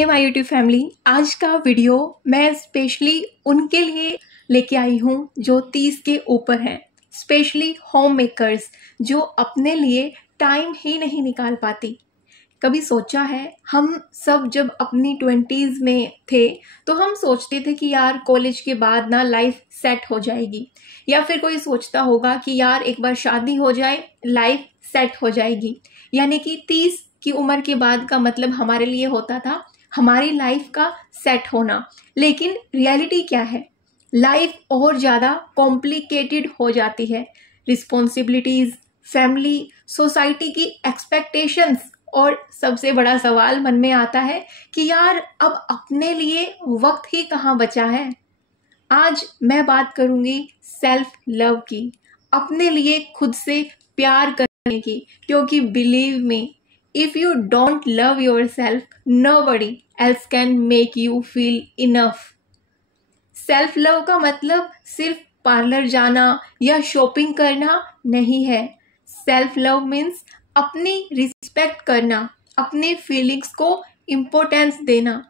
Hey my YouTube family, आज का video मैं स्पेशली उनके लिए लेके आई हूँ जो 30 के ऊपर हैं, स्पेशली होम मेकर्स जो अपने लिए टाइम ही नहीं निकाल पाती। कभी सोचा है, हम सब जब अपनी 20s में थे तो हम सोचते थे कि यार कॉलेज के बाद ना लाइफ सेट हो जाएगी, या फिर कोई सोचता होगा कि यार एक बार शादी हो जाए लाइफ सेट हो जाएगी। यानी कि 30 की उम्र के बाद का मतलब हमारे लिए होता था हमारी लाइफ का सेट होना। लेकिन रियलिटी क्या है? लाइफ और ज़्यादा कॉम्प्लिकेटेड हो जाती है। रिस्पॉन्सिबिलिटीज़, फैमिली, सोसाइटी की एक्सपेक्टेशंस, और सबसे बड़ा सवाल मन में आता है कि यार अब अपने लिए वक्त ही कहाँ बचा है। आज मैं बात करूँगी सेल्फ लव की, अपने लिए खुद से प्यार करने की, क्योंकि believe me, if you don't love your self nobody else can make you feel enough. Self love का मतलब सिर्फ पार्लर जाना या शॉपिंग करना नहीं है। सेल्फ लव मीन्स अपनी रिस्पेक्ट करना, अपनी फीलिंग्स को इम्पोर्टेंस देना।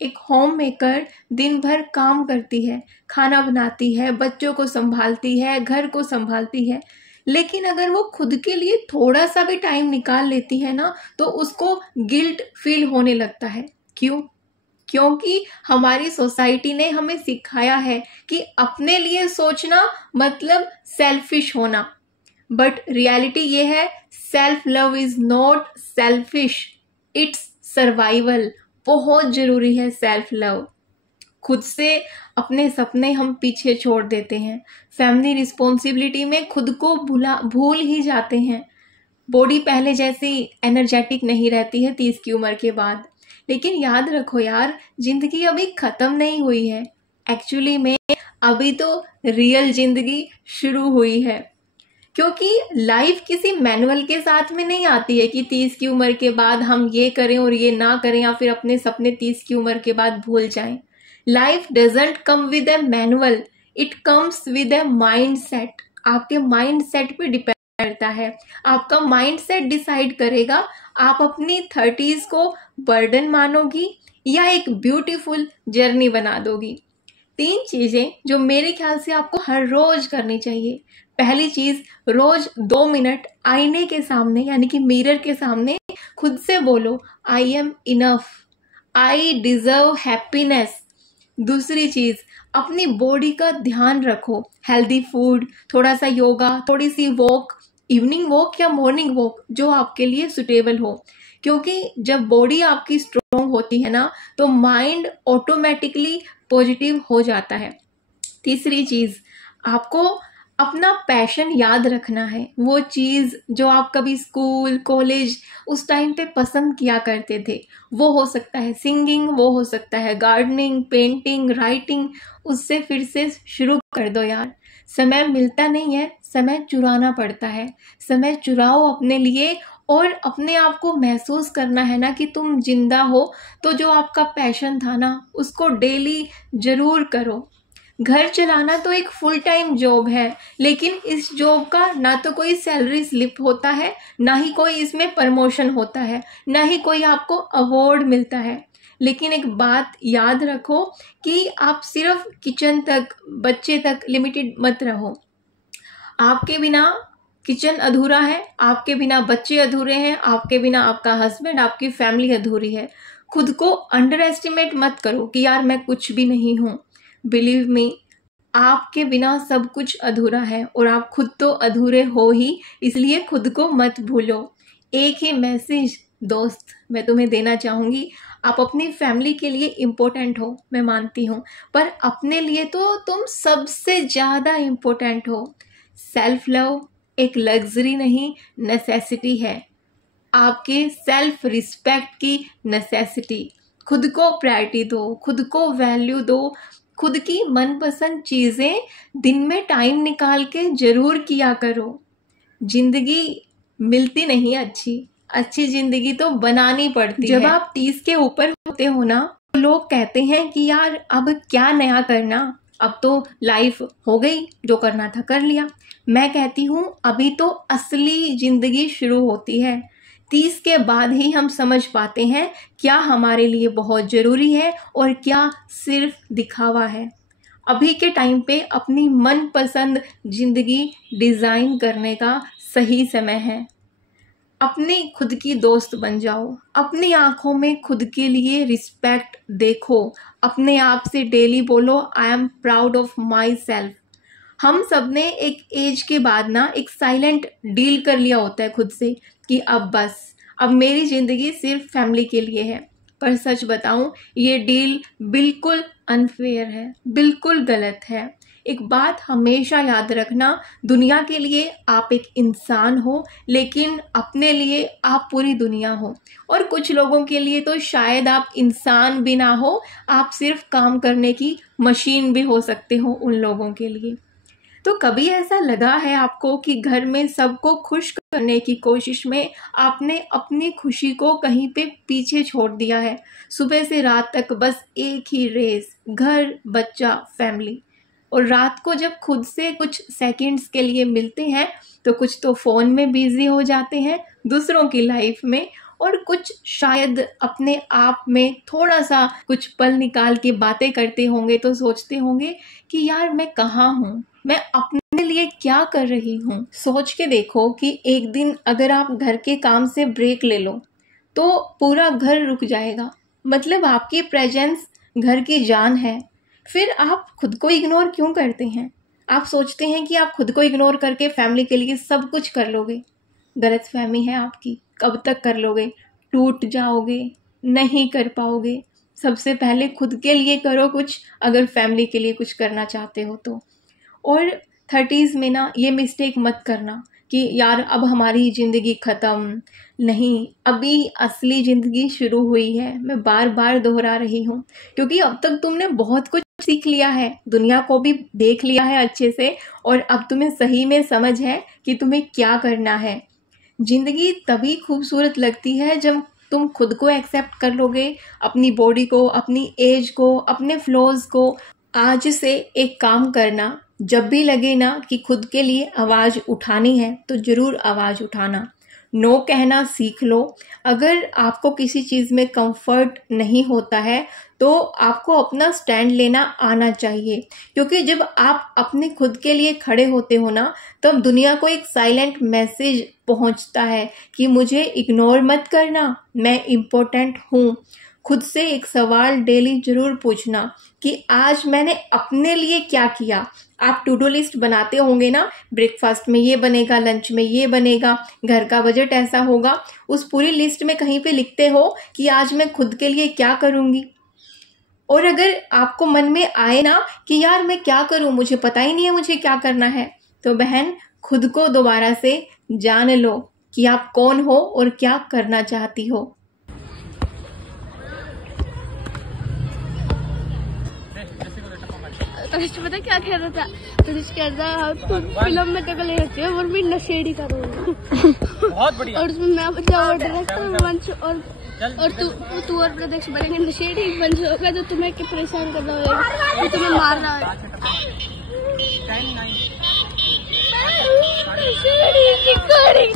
एक होम मेकर दिन भर काम करती है, खाना बनाती है, बच्चों को संभालती है, घर को संभालती है, लेकिन अगर वो खुद के लिए थोड़ा सा भी टाइम निकाल लेती है ना तो उसको गिल्ट फील होने लगता है। क्यों? क्योंकि हमारी सोसाइटी ने हमें सिखाया है कि अपने लिए सोचना मतलब सेल्फिश होना। बट रियलिटी ये है, self love is not selfish, it's survival. बहुत जरूरी है सेल्फ लव। खुद से अपने सपने हम पीछे छोड़ देते हैं, फैमिली रिस्पॉन्सिबिलिटी में खुद को भूल ही जाते हैं। बॉडी पहले जैसी एनर्जेटिक नहीं रहती है 30 की उम्र के बाद। लेकिन याद रखो यार, जिंदगी अभी खत्म नहीं हुई है। एक्चुअली में अभी तो रियल जिंदगी शुरू हुई है, क्योंकि लाइफ किसी मैनुअल के साथ में नहीं आती है कि 30 की उम्र के बाद हम ये करें और ये ना करें, या फिर अपने सपने 30 की उम्र के बाद भूल जाएं। Life doesn't come with A manual, it comes with a mind set. आपके माइंड सेट पे डिपेंड करता है। आपका माइंड सेट डिसाइड करेगा आप अपनी 30s को बर्डन मानोगी या एक ब्यूटीफुल जर्नी बना दोगी। 3 चीजें जो मेरे ख्याल से आपको हर रोज करनी चाहिए। पहली चीज, रोज 2 मिनट आईने के सामने यानी कि मिरर के सामने खुद से बोलो, I am enough, I deserve happiness. दूसरी चीज, अपनी बॉडी का ध्यान रखो, हेल्दी फूड, थोड़ा सा योगा, थोड़ी सी वॉक, इवनिंग वॉक या मॉर्निंग वॉक, जो आपके लिए सुटेबल हो। क्योंकि जब बॉडी आपकी स्ट्रोंग होती है ना तो माइंड ऑटोमेटिकली पॉजिटिव हो जाता है। तीसरी चीज, आपको अपना पैशन याद रखना है। वो चीज़ जो आप कभी स्कूल कॉलेज उस टाइम पे पसंद किया करते थे, वो हो सकता है सिंगिंग, वो हो सकता है गार्डनिंग, पेंटिंग, राइटिंग। उससे फिर से शुरू कर दो यार। समय मिलता नहीं है, समय चुराना पड़ता है। समय चुराओ अपने लिए, और अपने आप को महसूस करना है ना कि तुम जिंदा हो। तो जो आपका पैशन था ना उसको डेली जरूर करो। घर चलाना तो एक फुल टाइम जॉब है, लेकिन इस जॉब का ना तो कोई सैलरी स्लिप होता है, ना ही कोई इसमें प्रमोशन होता है, ना ही कोई आपको अवार्ड मिलता है। लेकिन एक बात याद रखो कि आप सिर्फ किचन तक, बच्चे तक लिमिटेड मत रहो। आपके बिना किचन अधूरा है, आपके बिना बच्चे अधूरे हैं, आपके बिना आपका हस्बैंड, आपकी फैमिली अधूरी है। खुद को अंडर एस्टिमेट मत करो कि यार मैं कुछ भी नहीं हूँ। बिलीव मी, आपके बिना सब कुछ अधूरा है, और आप खुद तो अधूरे हो ही, इसलिए खुद को मत भूलो। एक ही मैसेज दोस्त मैं तुम्हें देना चाहूँगी, आप अपनी फैमिली के लिए इम्पोर्टेंट हो, मैं मानती हूँ, पर अपने लिए तो तुम सबसे ज़्यादा इम्पोर्टेंट हो। सेल्फ लव एक लग्जरी नहीं, नेसेसिटी है, आपके सेल्फ रिस्पेक्ट की नेसेसिटी। खुद को प्रायोरिटी दो, खुद को वैल्यू दो, खुद की मनपसंद चीजें दिन में टाइम निकाल के जरूर किया करो। जिंदगी मिलती नहीं अच्छी, अच्छी जिंदगी तो बनानी पड़ती है। जब आप 30 के ऊपर होते हो ना तो लोग कहते हैं कि यार अब क्या नया करना, अब तो लाइफ हो गई, जो करना था कर लिया। मैं कहती हूँ अभी तो असली जिंदगी शुरू होती है। 30 के बाद ही हम समझ पाते हैं क्या हमारे लिए बहुत ज़रूरी है और क्या सिर्फ दिखावा है। अभी के टाइम पे अपनी मनपसंद ज़िंदगी डिज़ाइन करने का सही समय है। अपनी खुद की दोस्त बन जाओ, अपनी आंखों में खुद के लिए रिस्पेक्ट देखो, अपने आप से डेली बोलो I am proud of my self. हम सब ने एक एज के बाद ना एक साइलेंट डील कर लिया होता है खुद से कि अब मेरी ज़िंदगी सिर्फ फैमिली के लिए है। पर सच बताऊं, ये डील बिल्कुल अनफेयर है, बिल्कुल गलत है। एक बात हमेशा याद रखना, दुनिया के लिए आप एक इंसान हो, लेकिन अपने लिए आप पूरी दुनिया हो। और कुछ लोगों के लिए तो शायद आप इंसान भी ना हो, आप सिर्फ काम करने की मशीन भी हो सकते हो उन लोगों के लिए। तो कभी ऐसा लगा है आपको कि घर में सबको खुश करने की कोशिश में आपने अपनी खुशी को कहीं पे पीछे छोड़ दिया है? सुबह से रात तक बस एक ही रेस, घर, बच्चा, फैमिली। और रात को जब खुद से कुछ सेकंड्स के लिए मिलते हैं तो कुछ तो फ़ोन में बिजी हो जाते हैं, दूसरों की लाइफ में, और कुछ शायद अपने आप में थोड़ा सा कुछ पल निकाल के बातें करते होंगे तो सोचते होंगे कि यार मैं कहाँ हूँ, मैं अपने लिए क्या कर रही हूँ। सोच के देखो कि एक दिन अगर आप घर के काम से ब्रेक ले लो तो पूरा घर रुक जाएगा, मतलब आपकी प्रेजेंस घर की जान है। फिर आप खुद को इग्नोर क्यों करते हैं? आप सोचते हैं कि आप खुद को इग्नोर करके फैमिली के लिए सब कुछ कर लोगे। गलतफहमी है आपकी। कब तक कर लोगे? टूट जाओगे, नहीं कर पाओगे। सबसे पहले खुद के लिए करो कुछ, अगर फैमिली के लिए कुछ करना चाहते हो तो। और 30s में ना ये मिस्टेक मत करना कि यार अब हमारी ज़िंदगी ख़त्म। नहीं, अभी असली ज़िंदगी शुरू हुई है। मैं बार बार दोहरा रही हूँ क्योंकि अब तक तुमने बहुत कुछ सीख लिया है, दुनिया को भी देख लिया है अच्छे से, और अब तुम्हें सही में समझ है कि तुम्हें क्या करना है। ज़िंदगी तभी खूबसूरत लगती है जब तुम खुद को एक्सेप्ट कर लोगे, अपनी बॉडी को, अपनी एज को, अपने फ्लॉज को। आज से एक काम करना, जब भी लगे ना कि खुद के लिए आवाज़ उठानी है तो ज़रूर आवाज़ उठाना। नो कहना सीख लो। अगर आपको किसी चीज़ में कंफर्ट नहीं होता है तो आपको अपना स्टैंड लेना आना चाहिए, क्योंकि जब आप अपने खुद के लिए खड़े होते हो ना, तब दुनिया को एक साइलेंट मैसेज पहुंचता है कि मुझे इग्नोर मत करना, मैं इम्पोर्टेंट हूँ। खुद से एक सवाल डेली जरूर पूछना कि आज मैंने अपने लिए क्या किया। आप टू डू लिस्ट बनाते होंगे ना, ब्रेकफास्ट में ये बनेगा, लंच में ये बनेगा, घर का बजट ऐसा होगा। उस पूरी लिस्ट में कहीं पे लिखते हो कि आज मैं खुद के लिए क्या करूँगी। और अगर आपको मन में आए ना कि यार मैं क्या करूँ, मुझे पता ही नहीं है मुझे क्या करना है, तो बहन खुद को दोबारा से जान लो कि आप कौन हो और क्या करना चाहती हो। पता क्या कह रहा था? तो कह रहा फिल्म में तो ले सकते हो और भी नशेड़ी करूँगा। बहुत बढ़िया। और उसमें मैं बचा और डायरेक्टर वंश और तू और प्रदक्ष बनेंगे नशेड़ी। वंश होगा जो तुम्हें के परेशान कर रहा है, जो तुम्हें मार रहा है। नशेड़ी की कड़ी।